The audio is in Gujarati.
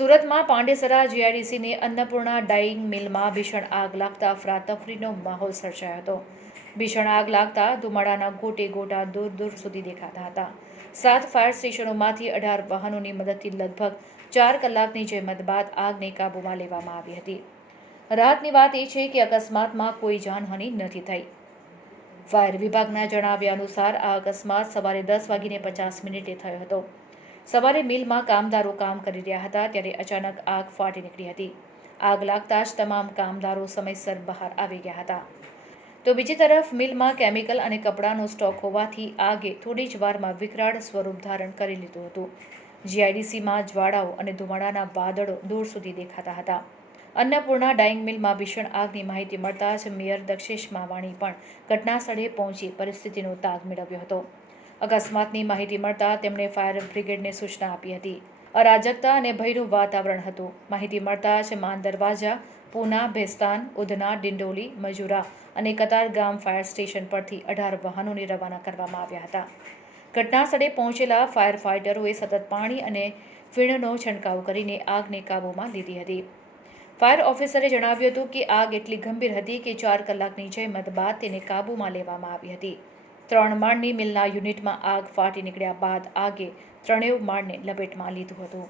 સુરતમાં પાંડેસરા જીઆઈડીસીની અન્નપૂર્ણા ડાઇંગ મિલમાં ભીષણ આગ લાગતા અફરાતફરીનો માહોલ સર્જાયો હતો. ભીષણ આગ લાગતા ધુમાડાના ગોટે ગોટા દૂર દૂર સુધી દેખાતા હતા. 7 ફાયર સ્ટેશનોમાંથી 18 વાહનોની મદદથી લગભગ 4 કલાકની જહેમત બાદ આગને કાબૂમાં લેવામાં આવી હતી. રાહતની વાત એ છે કે અકસ્માતમાં કોઈ જાનહાનિ નથી થઈ. ફાયર વિભાગના જણાવ્યા અનુસાર આ અકસ્માત સવારે 10:50 થયો હતો. સવારે મિલમાં કામદારો કામ કરી રહ્યા હતા ત્યારે અચાનક આગ ફાટી નીકળી હતી. આગ લાગતા જ તમામ કામદારો સમયસર બહાર આવી ગયા હતા. તો બીજી તરફ મિલમાં કેમિકલ અને કપડાનો સ્ટોક હોવાથી આગે થોડી જ વારમાં વિકરાળ સ્વરૂપ ધારણ કરી લીધું હતું. જીઆઈડીસીમાં જ્વાળાઓ અને ધુમાડાના વાદળો દૂર સુધી દેખાતા હતા. અન્નપૂર્ણા ડાઇંગ મિલમાં ભીષણ આગની માહિતી મળતા જ મેયર દક્ષેશ માવાણી પણ ઘટનાસ્થળે પહોંચી પરિસ્થિતિનો તાગ મેળવ્યો હતો. અકસ્માતની માહિતી મળતા તેમણે ફાયર બ્રિગેડને સૂચના આપી હતી. અરાજકતા અને ભયનું વાતાવરણ હતું. માહિતી મળતા જ માન દરવાજા, પૂના, ભેસ્તાન, ઉધના, ડિંડોલી, મજુરા અને કતારગામ ફાયર સ્ટેશન પરથી 18 વાહનોને રવાના કરવામાં આવ્યા હતા. ઘટનાસ્થળે પહોંચેલા ફાયર ફાઇટરોએ સતત પાણી અને ફીણનો છંટકાવ કરીને આગને કાબૂમાં લીધી હતી. ફાયર ઓફિસરે જણાવ્યું હતું કે આગ એટલી ગંભીર હતી કે 4 કલાકની જહેમત બાદ તેને કાબૂમાં લેવામાં આવી હતી. 3 માળની મિલના યુનિટમાં આગ ફાટી નીકળ્યા બાદ આગે 3 માળને લપેટમાં લીધું હતું.